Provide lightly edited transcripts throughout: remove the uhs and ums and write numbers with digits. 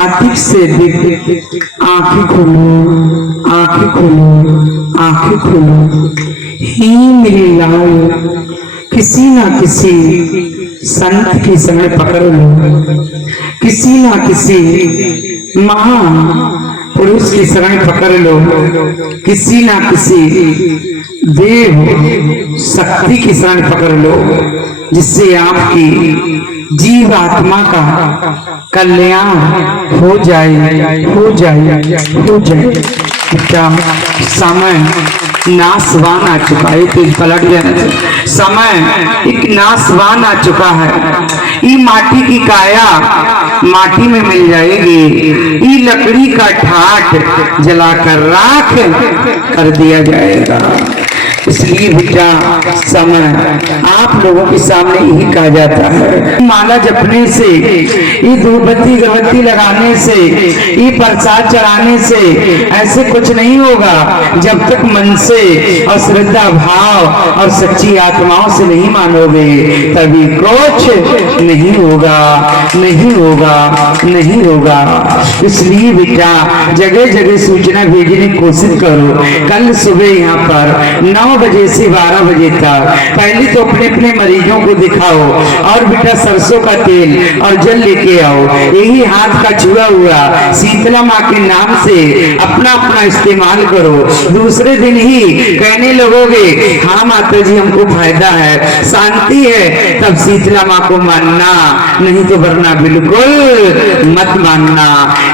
अधिक से अधिक आंखें खोलो, आंखें खोलो, आंखें खोलो। ही मेरे लाल किसी ना किसी संत की शरण पकड़ लो, किसी ना किसी महान पुरुष की शरण पकड़ लो, किसी ना किसी देव शक्ति की शरण पकड़ लो, जिससे आपकी जीव आत्मा का कल्याण हो जाए, हो जाए, हो जाए। क्या समय नाशवान आ चुका है, तेज पलट जाना। समय एक नाशवान आ चुका है। ये माटी की काया माटी में मिल जाएगी, ये लकड़ी का ठाठ जलाकर राख कर दिया जाएगा। इसलिए बेटा समय आप लोगों के सामने यही कहा जाता है, माला जपने से, ये धूपबत्ती अगरबत्ती लगाने से, ये प्रसाद चढ़ाने से ऐसे कुछ नहीं होगा जब तक मन से और श्रद्धा भाव और सच्ची आत्माओं से नहीं मानोगे, तभी कुछ नहीं होगा, नहीं होगा, नहीं होगा। इसलिए बेटा जगह जगह सूचना भेजने की कोशिश करो। कल सुबह यहाँ पर 9 बजे से 12 बजे तक पहले तो अपने अपने मरीजों को दिखाओ और बेटा सरसों का तेल और जल लेके आओ। यही हाथ का छुआ हुआ शीतला माँ के नाम से अपना अपना इस्तेमाल करो। दूसरे दिन ही कहने लगोगे हाँ माता जी हमको फायदा है, शांति है, तब शीतला माँ को मानना, नहीं तो वरना बिल्कुल मत मानना।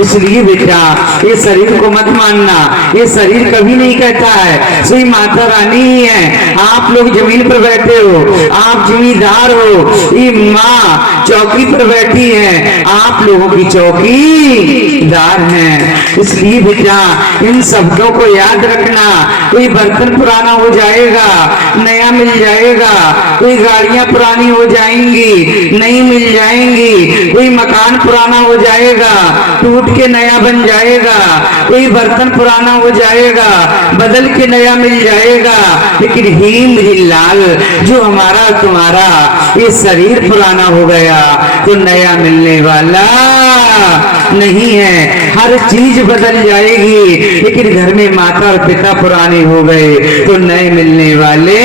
इसलिए बेटा ये शरीर को मत मानना, ये शरीर कभी नहीं कहता है सुई माता रानी ही है। आप लोग जमीन पर बैठे हो, आप जिम्मेदार हो, ये माँ चौकी पर बैठी है, आप लोगों की चौकीदार है। इसलिए बेटा इन शब्दों को याद रखना। कोई बर्तन पुराना हो जाएगा, नया मिल जाएगा, कोई गाड़ियां पुरानी हो जाएंगी, नई मिल जाएंगी, कोई मकान पुराना हो जाएगा, टूट के नया बन जाएगा, कोई बर्तन पुराना हो जाएगा, बदल के नया मिल जाएगा। लेकिन हीम लाल जो हमारा तुम्हारा ये शरीर पुराना हो गया तो नया मिलने वाला नहीं है। हर चीज बदल जाएगी, लेकिन घर में माता और पिता पुराने हो गए तो नए मिलने वाले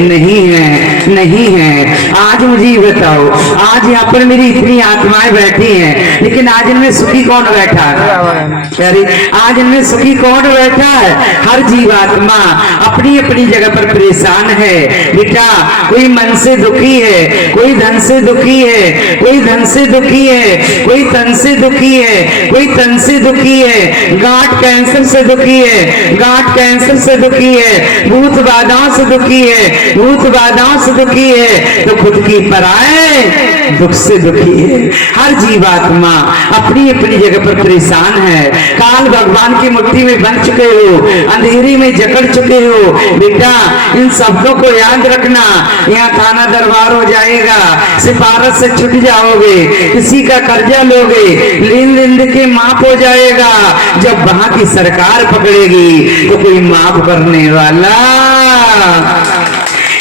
नहीं है, नहीं है। आज मुझे बताओ, आज यहाँ पर मेरी इतनी आत्माएं बैठी हैं, लेकिन आज इनमें सुखी कौन बैठा है? अरे आज इनमें सुखी कौन बैठा है? हर जीवात्मा अपनी अपनी जगह पर परेशान है बेटा। कोई मन से दुखी है, कोई धन से दुखी है, कोई धन से दुखी है, कोई तन से दुखी है, कोई तन से दुखी है, गांठ कैंसर से दुखी है, गांठ कैंसर से दुखी है, भूत बाधाओं से दुखी है, भूत बाधाओं से दुखी है, तो खुद की पराए दुख से दुखी है। हर जीवात्मा अपनी अपनी जगह पर परेशान है। काल भगवान की मुट्ठी में बन चुके हो, अंधेरी में जकड़ चुके हो बेटा। इन शब्दों को याद रखना। यहाँ थाना दरबार हो जाएगा, सिफारिश से छूट जाओगे, किसी का कर्जा लोगे, लेन देन के माफ हो जाएगा। जब वहां की सरकार पकड़ेगी तो कोई माफ करने वाला,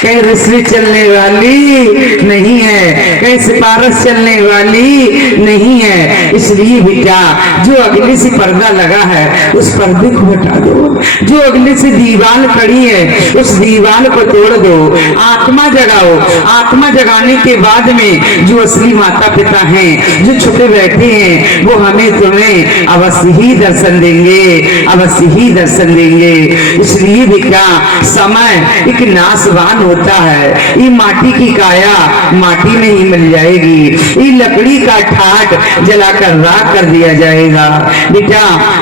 कहीं रस्सी चलने वाली नहीं है, कहीं सिफारिश चलने वाली नहीं है। इसलिए बेटा जो अगले से पर्दा लगा है उस पर्दे को हटा दो, जो अगले से दीवार खड़ी है उस दीवार को तोड़ दो, आत्मा जगाओ। आत्मा जगाने के बाद में जो असली माता पिता हैं, जो छुपे बैठे हैं, वो हमें तुम्हें अवश्य ही दर्शन देंगे, अवश्य ही दर्शन देंगे। इसलिए बेटा समय एक नाशवान होता है। ये माटी की काया माटी में ही मिल जाएगी, ये लकड़ी का ठाठ जलाकर राख कर दिया जाएगा। बेटा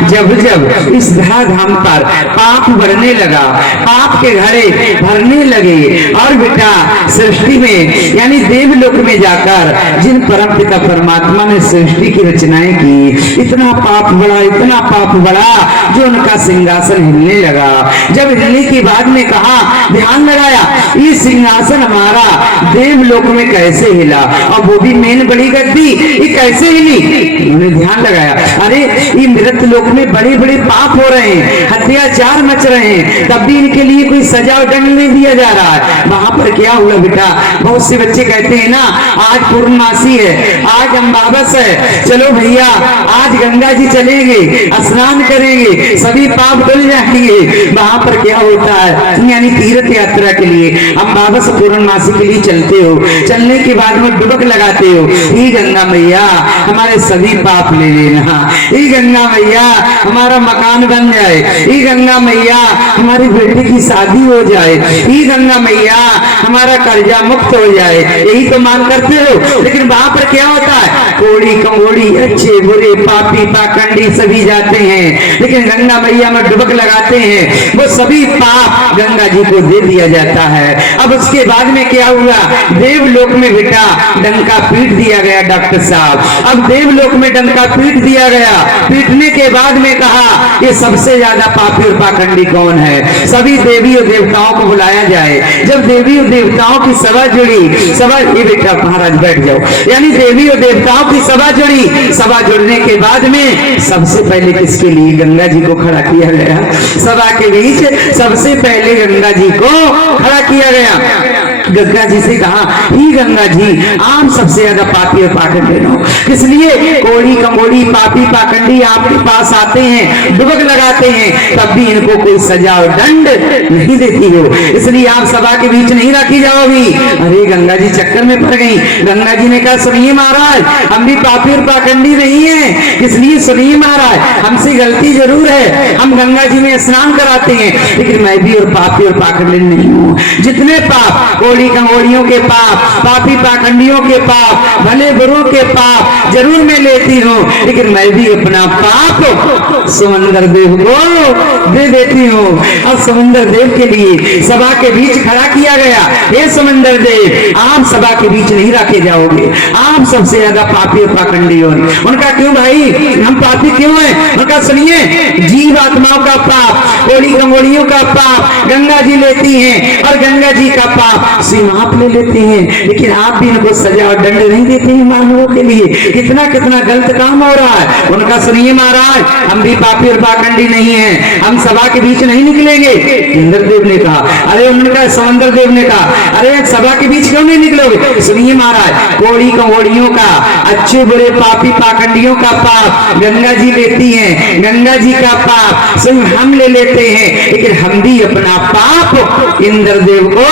जब जब इस धराधाम पर पाप बढ़ने लगा, पाप के घड़े भरने लगे, और बेटा सृष्टि में यानी देवलोक में जाकर जिन परम पिता परमात्मा ने सृष्टि की रचनाएं की, इतना पाप बढ़ा, इतना पाप बढ़ा जो उनका सिंहासन हिलने लगा, जब हिलने के बाद में कहा, ध्यान लगाया, ये सिंहासन हमारा देवलोक में कैसे हिला, और वो भी मेन बड़ी गद्दी, ये कैसे हिली? उन्होंने ध्यान लगाया, अरे ये मृत लोक में बड़े बड़े पाप हो रहे हैं, अत्याचार मच रहे हैं, तब भी इनके लिए कोई सजा और दंड नहीं दिया जा रहा है। वहां पर क्या हुआ बेटा, बहुत से बच्चे कहते हैं ना, आज पूर्णमासी है, आज अमावस है, चलो भैया आज गंगा जी चलेंगे, स्नान करेंगे, सभी पाप धुल जाएंगे। वहां पर क्या होता है, यानी तीर्थ यात्रा के लिए अमावस पूर्णमासी के लिए चलते हो, चलने के बाद में डुबक लगाते हो, ये गंगा मैया हमारे सभी पाप ले लेना, ये गंगा मैया हमारा मकान बन जाए, ये गंगा मैया हमारी बेटी की शादी हो जाए, ये गंगा मैया हमारा कर्जा मुक्त हो जाए, यही तो मांग करते हो। लेकिन वहां पर क्या होता है, कोड़ी कंगोड़ी, अच्छे बुरे, पापी पाखंडी सभी जाते हैं, लेकिन गंगा मैया में डुबक लगाते हैं, वो सभी पाप गंगा जी को दे दिया जाता है। अब उसके बाद में क्या हुआ, देवलोक में बेटा डंका पीट दिया गया डॉक्टर साहब। अब देवलोक में डंका पीट दिया गया, पीटने के बाद में कहा, ये सबसे ज्यादा पापी और पाखंडी कौन है, सभी देवी और देवताओं को बुलाया जाए। जब देवी और देवताओं की सभा जुड़ी, सभा, ये बेटा महाराज बैठ जाओ, यानी देवी और देवताओं की सभा जुड़ी, सभा जुड़ने के बाद में सबसे पहले किसके लिए, गंगा जी को खड़ा किया गया। सभा के बीच सबसे पहले गंगा जी को खड़ा किया गया। गंगा जी से कहा, ही गंगा जी आप सबसे ज्यादा पापी और पाखंडी हो, इसलिए कोड़ी कंगोड़ी पापी पाखंडी आपके पास आते हैं, डुबक लगाते हैं, तब भी इनको कोई सजा और दंड नहीं देती हो, इसलिए आप सभा के बीच नहीं रखी जाओगी। अरे गंगा जी चक्कर में पड़ गई। गंगा जी ने कहा, सुनिए महाराज, हम भी पापी और पाखंडी नहीं है, इसलिए सुनिए महाराज, हमसे गलती जरूर है, हम गंगा जी में स्नान कराते हैं, लेकिन मैं भी और पापी और पाखंडी नहीं हूँ। जितने पाप, कोड़ी कंगोड़ियों के पाप, पापी पाखंडियों के पाप, भले बुरों के पाप जरूर मैं लेती हूँ, लेकिन मैं भी अपना पाप समंदर देव को दे देती हूँ। और समंदर देव के लिए सभा के बीच खड़ा किया गया, हे समंदर देव आप सभा के बीच नहीं रखे जाओगे, आप सबसे ज्यादा पापी और पाखंडी हो। उनका क्यों भाई, हम पापी क्यों हैं? उनका सुनिए, जीव आत्माओं का पाप, कोड़ी कंगोड़ियों का पाप गंगा जी लेती हैं, और गंगा जी का पाप सिर्फ आप ले लेते हैं, लेकिन आप भी इनको सजा और दंड नहीं देते हैं मानवों के लिए। कितना कितना गलत काम हो रहा है। उनका सुनिए महाराज, हम भी पापी और पाखंडी नहीं हैं, हम सभा के बीच नहीं निकलेंगे। इंद्रदेव ने कहा, अरे उनका समंदर देव ने कहा, अरे सभा के बीच क्यों नहीं निकलोगे? सुनिए महाराज, कोड़ी कंगोड़ियों का, अच्छे बुरे पापी पाखंडियों का पाप गंगा जी लेती हैं, गंगा जी का पाप सिर्फ हम ले लेते हैं, लेकिन हम भी अपना पाप इंद्रदेव को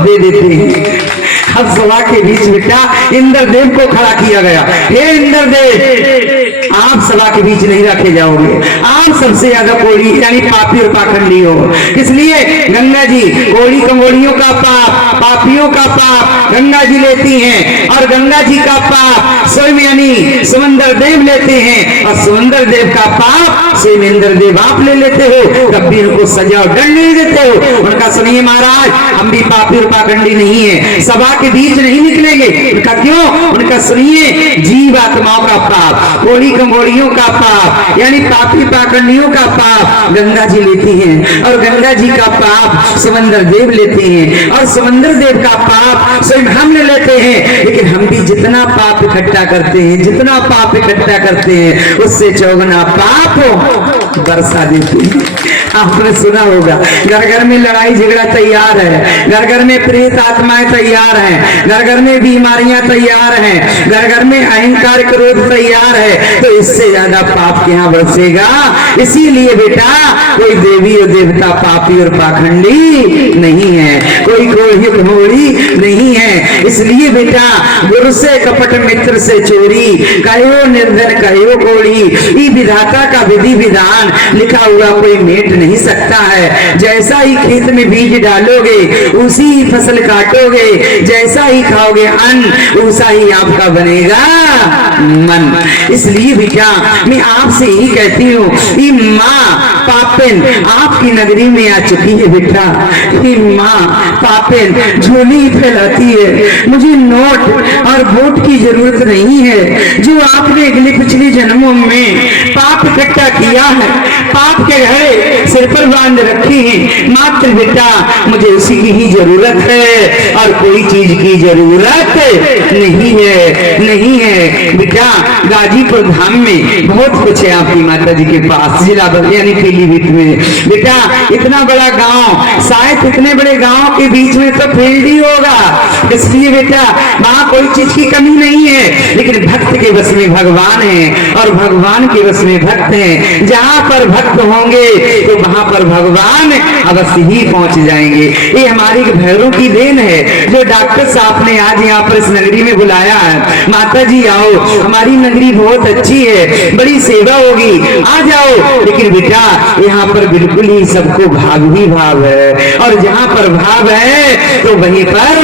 दे देते हैं। अब सभा के बीच बेटा इंद्रदेव को खड़ा किया गया, हे इंद्रदेव आप सभा के बीच नहीं रखे जाओगे, आप सबसे ज्यादा कोड़ी यानी पापी और पाखंडी हो, इसलिए गंगा जी कोड़ी कंगोड़ियों का पाप, पापियों का पाप गंगा जी लेती हैं, और गंगा जी का पाप स्वयं यानी समंदर देव लेते हैं, और समंदर देव का पाप स्वयं इंद्रदेव आप ले लेते हो, तब भी इनको सजा और दंड नहीं देते हो। उनका सुनिए महाराज, हम भी पापी और पाखंडी नहीं है, सभा के बीच नहीं निकलेंगे। उनका क्यों? उनका सुनिए, जीव आत्माओं का पाप, कोड़ी कंगोड़ियों का पाप यानी पापी पाखंडियों का पाप गंगा जी लेती हैं, और गंगा जी का पाप समंदर देव लेते हैं, और समंदर देव का पाप स्वयं हम ले लेते हैं, लेकिन हम भी जितना पाप इकट्ठा करते हैं, जितना पाप इकट्ठा करते हैं, उससे चौगुना पाप बरसा देते हैं। आपने सुना होगा, घर घर में लड़ाई झगड़ा तैयार है, घर घर में प्रेत आत्माएं तैयार हैं, घर घर में बीमारियां तैयार हैं, घर घर में अहंकार क्रोध तैयार है, तो इससे ज्यादा पाप यहाँ बरसेगा। इसीलिए बेटा कोई देवी और देवता पापी और पाखंडी नहीं है, कोई कोई घोड़ी नहीं है। इसलिए बेटा गुरु से कपट मित्र से चोरी, कहो निर्धन कहो कोड़ी, ये विधाता का विधि विधान लिखा हुआ कोई मेट नहीं सकता है। जैसा ही खेत में बीज डालोगे उसी ही फसल काटोगे, जैसा ही खाओगे अन्न वैसा ही आपका बनेगा मन। इसलिए बेटा मैं आपसे ही कहती हूँ, माँ पापिन आपकी नगरी में आ चुकी है बेटा। हे माँ, पापिन झोली फैलाती है, मुझे नोट और वोट की जरूरत नहीं है। जो आपने अगले पिछले जन्मों में पाप इकट्ठा किया है, पाप के घड़े सिर पर बांध रखे हैं, मात्र बेटा मुझे उसी की ही जरूरत है और कोई चीज की जरूरत नहीं है, नहीं है बेटा। गाजीपुर धाम में बहुत कुछ है आपकी माता जी के पास, जिला यानी पीलीभीत में बेटा। इतना बड़ा गांव, शायद इतने बड़े गांव के बीच में तो फील्ड ही होगा, इसलिए बेटा वहां कोई चीज की कमी नहीं है। लेकिन भक्त के बस में भगवान है और भगवान के बस में भक्त है। जहां पर भक्त होंगे तो वहां पर भगवान अवश्य ही पहुंच जाएंगे। ये हमारी भैरों की देन है जो डॉक्टर साहब ने आज यहाँ पर इस नगरी में बुलाया है। माता जी आओ, हमारी नगरी बहुत अच्छी है, बड़ी सेवा होगी, आ जाओ। लेकिन बेटा यहाँ पर बिल्कुल ही सबको भाव ही भाव है और जहाँ पर भाव है तो वहीं पर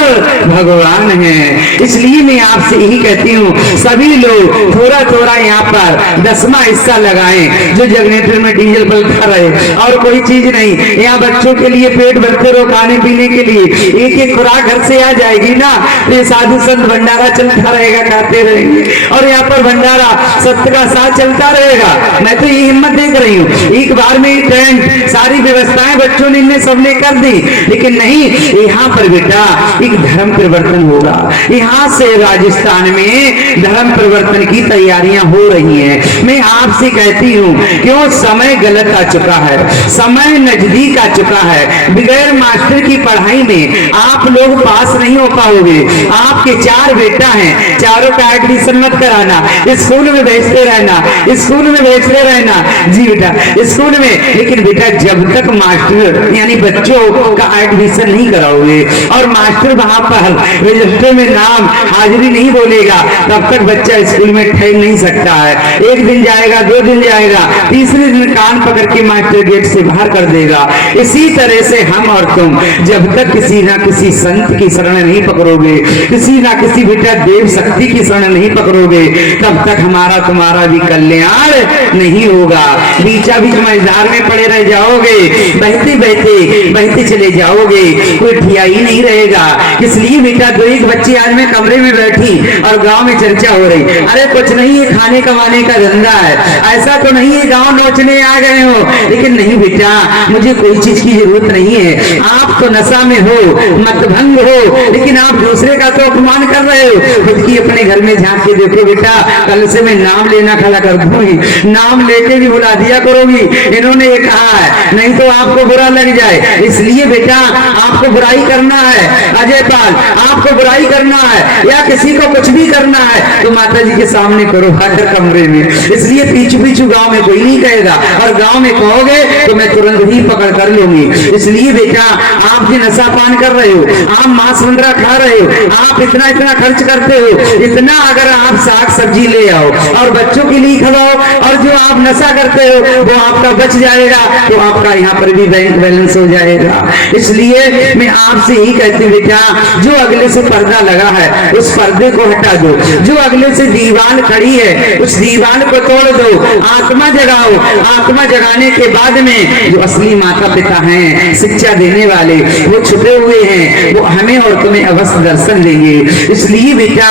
भगवान है। इसलिए मैं आपसे यही कहती हूँ सभी लोग थोड़ा थोड़ा यहाँ पर 10वां हिस्सा लगाएं, जो जनरेटर में डीजल बलता रहे और कोई चीज नहीं। यहाँ बच्चों के लिए पेट भरते रहो, खाने पीने के लिए एक एक खुराक घर से आ जाएगी ना, ये साधु संत भंडारा चलता रहेगा, खाते रहेंगे और यहाँ पर भंडारा सत्य का साथ चलता रहेगा। मैं तो ये हिम्मत देख रही हूँ, एक बार में टेंट सारी व्यवस्थाएं बच्चों ने इनने सबने कर दी, लेकिन नहीं, यहाँ पर बेटा एक धर्म परिवर्तन होगा। यहाँ से राजस्थान में धर्म परिवर्तन की तैयारियां हो रही हैं। मैं आपसे कहती हूँ क्यों समय गलत आ चुका है, समय नजदीक आ चुका है। बगैर मास्टर की पढ़ाई में आप लोग पास नहीं हो पाओगे। आपके 4 बेटा हैं, चारों का एडमिशन मत कराना, स्कूल में भेजते रहना, स्कूल में भेजते रहना। जी बेटा स्कूल में, लेकिन बेटा जब तक मास्टर यानी बच्चों का एडमिशन नहीं कराओगे और मास्टर वहां पर रजिस्टर में नाम हाजिरी नहीं बोलेगा, तब तक बच्चा स्कूल में ठहर नहीं सकता है। एक दिन जाएगा, 2 दिन जाएगा, तीसरे दिन कान पकड़ के मास्टर गेट से बाहर कर देगा। इसी तरह से हम और तुम जब तक किसी ना किसी संत की शरण नहीं पकड़ोगे, किसी ना किसी बेटा देव शक्ति की शरण नहीं पकड़ोगे, तब तक हमारा तुम्हारा भी कल्याण नहीं होगा। बीचा बीच मझधार में पड़े रह जाओगे, बहते बहते बहते चले जाओगे, कोई ठियाई नहीं रहेगा। इसलिए बेटा 2-1 बच्चे आज मैं कमरे में बैठी और गांव में चर्चा हो रही, अरे कुछ नहीं, ये खाने कमाने का धंधा है, ऐसा तो नहीं है गांव नोचने आ गए हो। लेकिन नहीं बेटा, मुझे कोई चीज की जरूरत नहीं है। आप तो नशा में हो, मतभंग हो, लेकिन आप दूसरे का तो अपमान कर रहे हो। खुद की अपने घर में झांक के देखो बेटा, कल से मैं नाम लेना खड़ा कर दूंगी, नाम लेके भी बुला दिया करोगी। इन्होंने ये कहा है, नहीं तो आपको बुरा लग जाए। इसलिए बेटा आपको बुराई करना है, अजय पाल आपको बुराई करना है या किसी को कुछ भी करना है तो माता जी के सामने करो, हर कमरे में। इसलिए पीछू पीछू गांव में कोई नहीं कहेगा और गांव में कहोगे तो मैं तुरंत ही पकड़ कर लूंगी। इसलिए बेटा आप जो नशा पान कर रहे हो, आप मांस मुंद्रा खा रहे हो, आप इतना इतना खर्च करते हो, इतना अगर आप साग सब्जी ले आओ और बच्चों के लिए खवाओ और जो आप नशा करते हो वो आपका बच जाएगा, तो आपका यहाँ पर भी बैंक बैलेंस हो जाएगा। इसलिए मैं आपसे यही कहती हूँ बेटा, जो अगले से पर्दा लगा है उस पर्दे को हटा दो, जो अगले से दीवार खड़ी है उस दीवार को तोड़ दो, आत्मा जगाओ। आत्मा जगाने के बाद में जो असली माता पिता हैं, शिक्षा देने वाले, वो छुपे हुए हैं, वो हमें और तुम्हें अवश्य दर्शन देंगे। इसलिए बेटा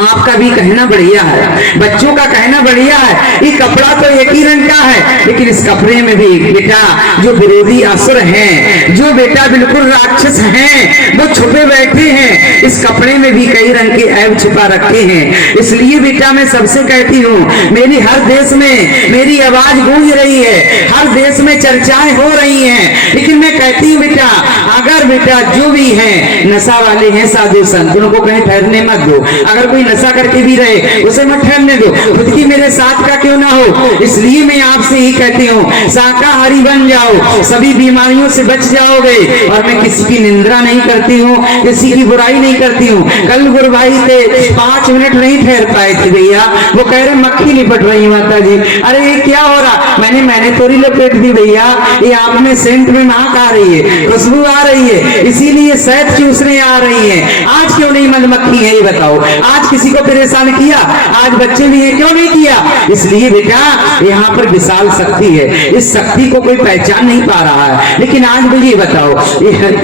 आपका भी कहना बढ़िया है, बच्चों का कहना बढ़िया है। ये कपड़ा तो एक ही रंग का है, लेकिन इस कपड़े में भी बेटा जो विरोधी असुर हैं, जो बेटा बिल्कुल राक्षस हैं, वो छुपे बैठे हैं। इस कपड़े में भी कई रंग के ऐब छुपा रखे हैं। इसलिए बेटा मैं सबसे कहती हूँ, मेरी हर देश में मेरी आवाज गूंज रही है, हर देश में चर्चाएं हो रही हैं। लेकिन मैं कहती हूँ बेटा, अगर बेटा जो भी हैं नशा वाले हैं, साधु संत, उनको कहीं ठहरने मत दो। अगर कोई नशा करके भी रहे उसे मत ठहरने दो, खुद की मेरे साथ का क्यों ना हो। इसलिए मैं आपसे ही कहती हूँ, शाकाहारी बन जाओ, सभी बीमारियों से बच जाओगे। और मैं किसी की निंदा नहीं करती हूँ, किसी की बुराई नहीं करती हूँ। कल गुरुभाई थे 5 मिनट नहीं ठहर पाए थे भैया, वो कह रहे मक्खी लिपट रही माता जी। अरे ये क्या हो रहा, मैंने तोरी लपेट दी भैया, ये आप में सेंट में महक आ रही है, खुशबू आ रही है। है, इसीलिए शहद चूसने आ रही है। आज क्यों नहीं मधुमक्खी है ये बताओ? आज किसी को परेशान किया? आज बच्चे भी हैं, क्यों नहीं किया? इसलिए बेटा यहाँ पर विशाल शक्ति है, इस शक्ति को कोई पहचान नहीं पा रहा है। लेकिन आज मुझे ये बताओ,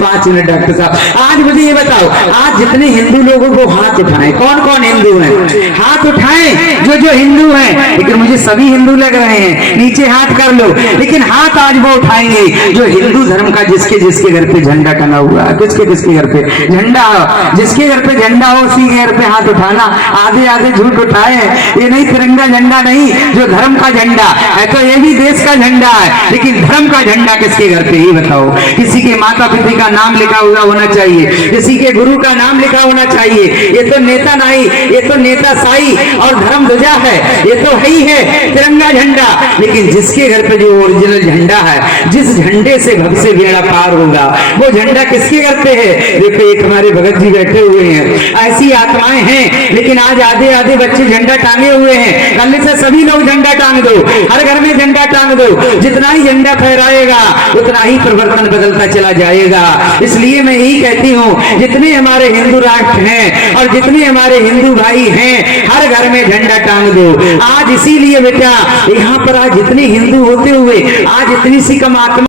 5 मिनट डॉक्टर साहब, आज मुझे ये बताओ, आज जितने हिंदू लोगों को हाथ उठाएं, कौन कौन हिंदू हैं? हाथ उठाएं जो जो हिंदू हैं। लेकिन मुझे सभी हिंदू लग रहे हैं, नीचे हाथ कर लो। लेकिन हाथ आज वो उठाएंगे जो हिंदू धर्म का जिसके जिसके घर पे झंडा टंगा हुआ है, किसके किसके घर पे झंडा हो, जिसके घर पे झंडा हो उसी के घर पे हाथ उठाना। आधे आधे झूठ उठाए, ये नहीं तिरंगा झंडा नहीं, जो धर्म का झंडा है, तो ये भी देश का झंडा है, लेकिन धर्म का झंडा किसके घर पे, ये बताओ? किसी के माता पिता का नाम लिखा हुआ होना चाहिए, किसी के गुरु का नाम लिखा होना चाहिए। ये तो नेता नहीं, ये तो नेता साई और धर्म ध्वजा है, ये तो है ही है तिरंगा झंडा। लेकिन जिसके घर पे जो ओरिजिनल झंडा है, जिस झंडे से भव से बेड़ा पार होगा, वो झंडा किसके घर पे है? देखो एक हमारे भगत जी बैठे हुए हैं, ऐसी आत्माएं हैं। लेकिन आज आधे आधे बच्चे झंडा टांगे हुए हैं। कल से सभी लोग झंडा टांग दो, हर घर में झंडा टांग दो। जितना ही झंडा फहराएगा उतना ही परिवर्तन बदलता चला जाएगा। इसलिए मैं यही कहती हूँ, जितने हमारे हिंदू राष्ट्र हैं और जितने हमारे हिंदू भाई हैं, हर घर में झंडा टांग दो। आज इसीलिए बेटा यहाँ पर आज इतने हिंदू होते हुए आज इतनी सी कम आत्मा